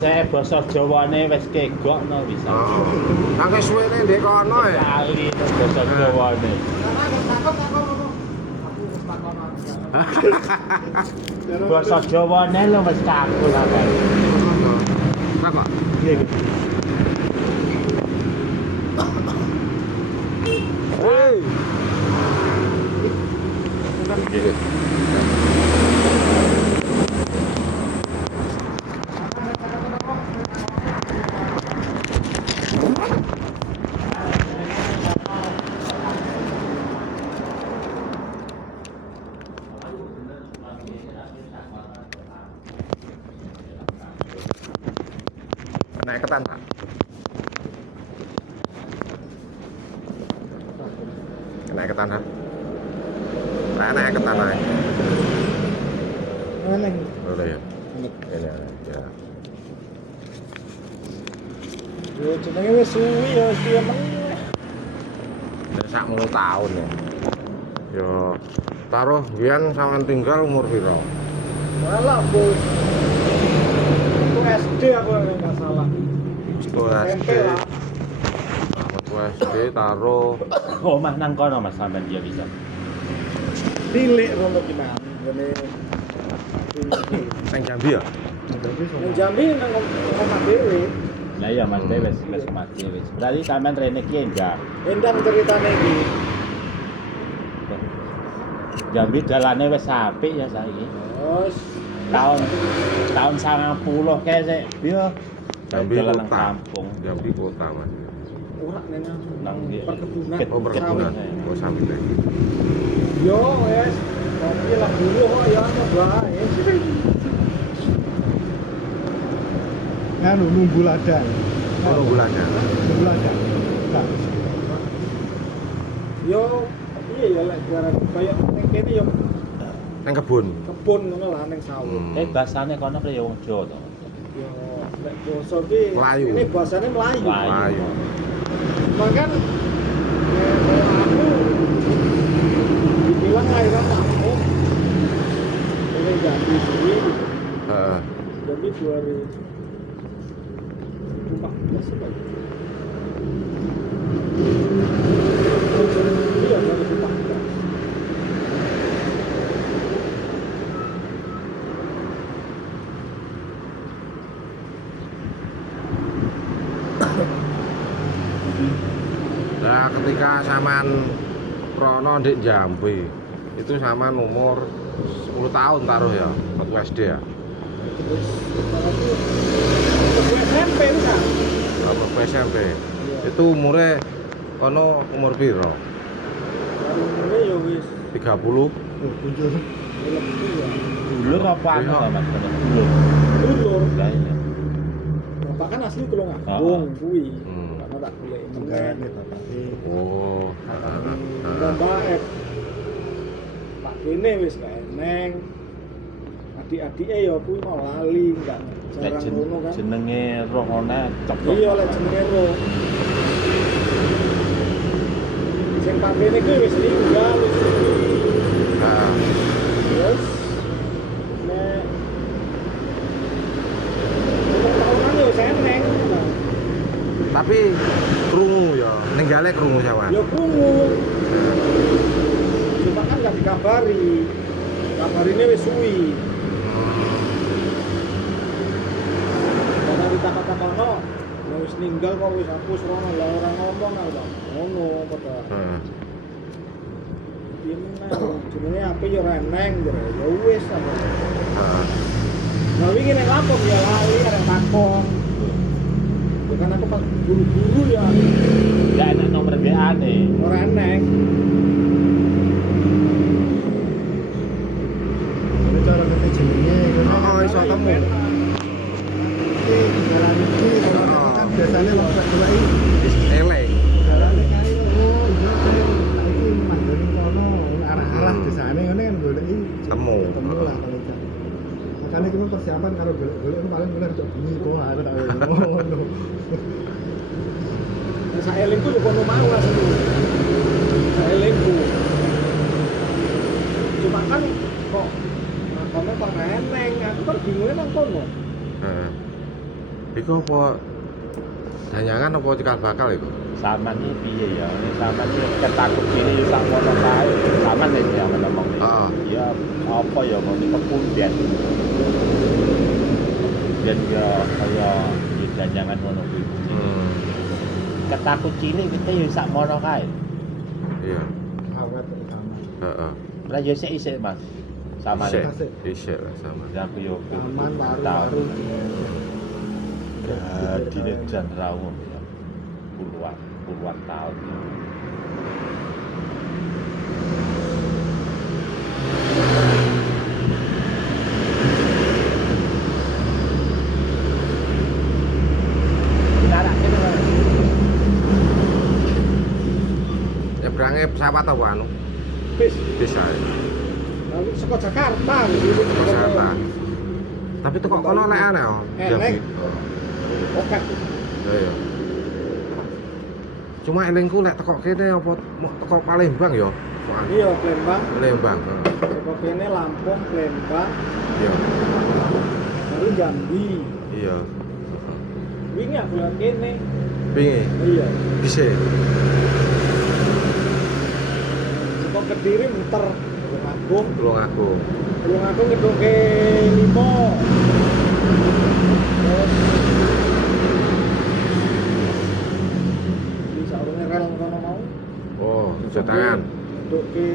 Saya basa Jawane wis kegokno bisa. Nang suwene ndek kono ya. Kali basa Jawane. Basa Jawane lho wis kaku sampean. Apa? Iya gitu. Hei. Naik ketan, Pak. Naik ketan, Pak. Naik ketan naik. Eneng. Udah ya. Ini ya. Yo jenenge wis suwi ya iki meneh. Udah sak 10 tahun ya. Yo, taruh biyen sampean tinggal umur piro? Malah Bu. Aku SD aku enggak salah. SMP lah. Waktu SD taruh Omah nang kono Mas sampean dia bisa. Tilik rono ki nang ngene. nang Jambi ya? Nang Jambi nang omah dhewe. Lah iya Mas wis mati wis. Berarti sampean rene ki enggak. Endang ceritane iki. Jambi dalane wis apik ya saiki. Terus Tahun 90 kae sik piye? Jambi Dalan nang kota. kampung. Jambi kota, Mas. ora nang Nang perkebunan. Oh, perkebunan. Sawit. Oh, sawit. Yo wes, kopi lah dulu kok ya ana bae. Nganu nunggu ladang. Oh, nunggu ladang. Nunggu ladang. Nah, Yo iya ya lek jaran kaya ning kene yo Nang kebun. kebun ngono lah ning sawit. Basane kono kaya wong Jawa to. Yo lek basa ki Melayu. ini bahasane Melayu. Melayu. Bahkan aku dibilang lahiran aku ini Jambi sini Heeh. Jambi 2014 apa ya? Iya 2014. Nah, ketika sampean prono di Jambi, itu sampean umur 10 tahun taruh ya, waktu SD ya. Terus aku SMP kan. Waktu SMP. Itu umurnya kono umur piro? Ini ya wis 30. kunjul. lebih ya. Dulur apa anu Iya. to Mas? Dulur. Dulur. Lah iya. Bapak kan asli Tulungagung kuwi. Hmm. Karena tak boleh Enggak meneng. nih bapaknya. Oh. Bapak Pak kene wis gak eneng. Adik-adike ya kuwi mau lali enggak Lek jarang ngono kan. jenenge rohone ceplok. Iya lek jenenge ro. Sing Pak kene kuwi wis ninggal wis. Heeh. Terus nek tahunan ya wis eneng. Tapi krungu ya, ninggale krungu sampean. Ya krungu. Cuma kan gak dikabari. Kabarine wis suwi. Karena ditakok-takono, ya wis ninggal kok wis hapus rono lah orang ngomong lah. Ngono padha. Heeh. Piye meneh jenenge ape ya ora eneng jare. Ya wis apa. Heeh. Nah wingi nek lapor ya lali arek takon. Ya kan aku pas buru-buru ya Ya enak nomor WA-ne. ora eneng. Ini cara kita jenenge. Oh, iso temu. Ini jalan ini kalau kan biasanya lo tak coba ini. Elek. Jalan ini kali oh iya ini manggil kono arah-arah di sana ini kan boleh ini Temu. ketemu lah paling kan. Makanya kita persiapan kalau boleh paling benar cok bunyi kok aku tak ngono. Nah, saya elingku yo kono mau asli. Saya elingku. Cuma kan kok makamnya kok eneng, aku kan bingungnya nang kono. Heeh. Iku apa danyangan apa cikal bakal iku? Saman iki piye ya? Ini saman iki ketakut kene yo sak mono kae. Saman nek ya ngomong. Heeh. Ya apa ya mau kepunden. Dan ya kaya jangan ngono kuwi. Ketakut cilik kita yo sak mono kae. Iya. Awet sama. Heeh. Lah yo isik Mas. Saman. Isik lah sama. Ya aku yo Aman tahu. baru-baru. Dine jan rawuh ya. Puluhan tahun. Nyebrangnya pesawat apa anu? Bis. Bisa. Lalu saka Jakarta gitu. Jakarta. Tapi itu kok kono lek aneh oh. Enek. Oke. Iya. Cuma elingku lek teko kene apa mau teko Palembang ya? Kok anu? Iya, Palembang. Palembang. Heeh. Saka kene Lampung, Palembang, Iya. baru Jambi. Iya. Wingi aku lihat kene. Pingi. Iya. Bisa. Saka Kediri muter Tulung Agung. Tulung aku. Tulung Agung ngedoke 5. Terus di saurunge rel kono mau. Oh, cuci tangan. Ngedoke